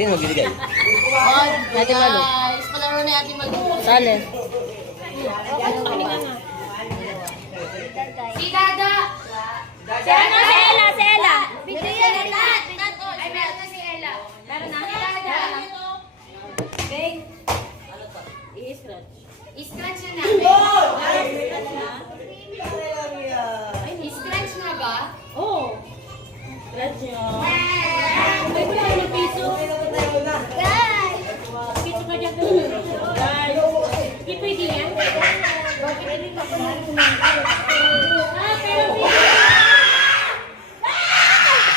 Sino magbibigay? Ate Malu. Guys, palaro ni Ate Malu. Sale. Si Dada. Si ano? Si Ella, si Ella. Bigyan na lahat. Ay, meron na si Ella. Meron na. Si Dada. Bang. I-scratch. I-scratch na namin. I-scratch na ba? Oo. Scratch nyo. May wala yung piso. Guys! Piso ka dyan. Guys. Hindi pwede yan.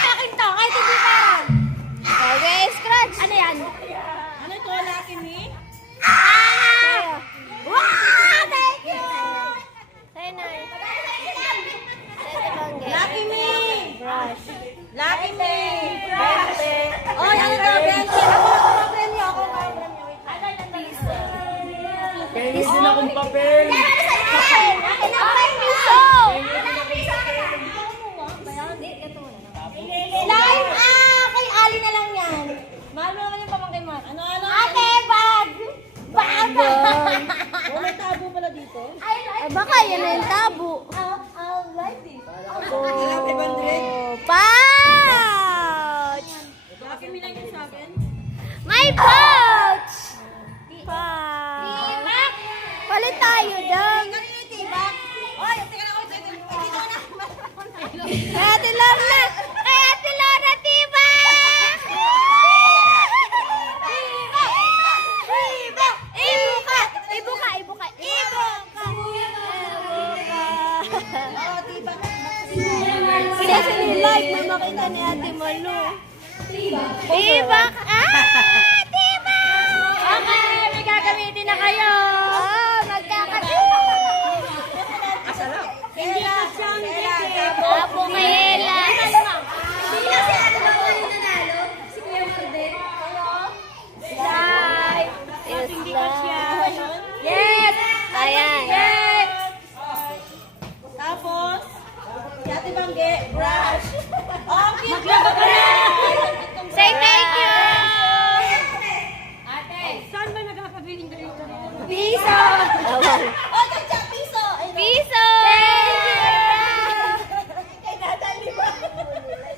Akin to. Kahit hindi parang. Okay, scratch. Ano yan? Ano to? Lucky me? Wow! Thank you! Sa'yo na. Lucky me! Brush. Lucky me! Brush. Oh, ano to? Bench. Ako premyo. Ako premyo. Piso. Pengi din akong papel. Akin na pa yung piso! Slime! Kay Ali na lang yan. Mahal mo naman yung pamangkin mo. Ano? Ate, bag! Bag! Oh, may tabo pala dito. Ay, baka yan na yung tabo. I'll like this. Pouch! Lucky me lang yun sa akin. May pouch! Pouch! Palit tayo dong. Oy, tingnan ako. Kay Ate Lorna! Kay Ate Lorna, tiba! Tiba! Ibuka! Ibuka! Ibuka! Ibuka! Sila like may makita ni Ate Malu. Tiba! Ah! Tiba! Okay, may gagamitin na kayo. Oh, magkakati! Hindi ka siyang Apo kay Ella. Sino si ano ba yung nanalo? Si Kuya Marden. Slide. Hindi ka siya. Yes! Ayan. Yes! Tapos, si Ate Bangge, brush. Okay, maglaba ka na! Say thank you! Ate, saan ba nagkakabiling dito? Piso! Oh, tatsa, piso! Piso! Thank you! Kay Dada, lima.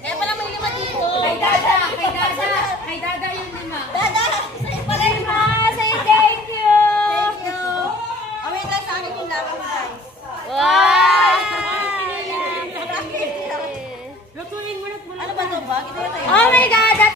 Kaya pala may lima dito. Kay Dada! Kay Dada! Kay Dada yung lima. Dada, sa'yo pala lima. Say thank you! Thank you. Oh, wait lang sa akin yung laban, guys. Wow! Lutuin mo na. Ano ba ito ba? Oh my God!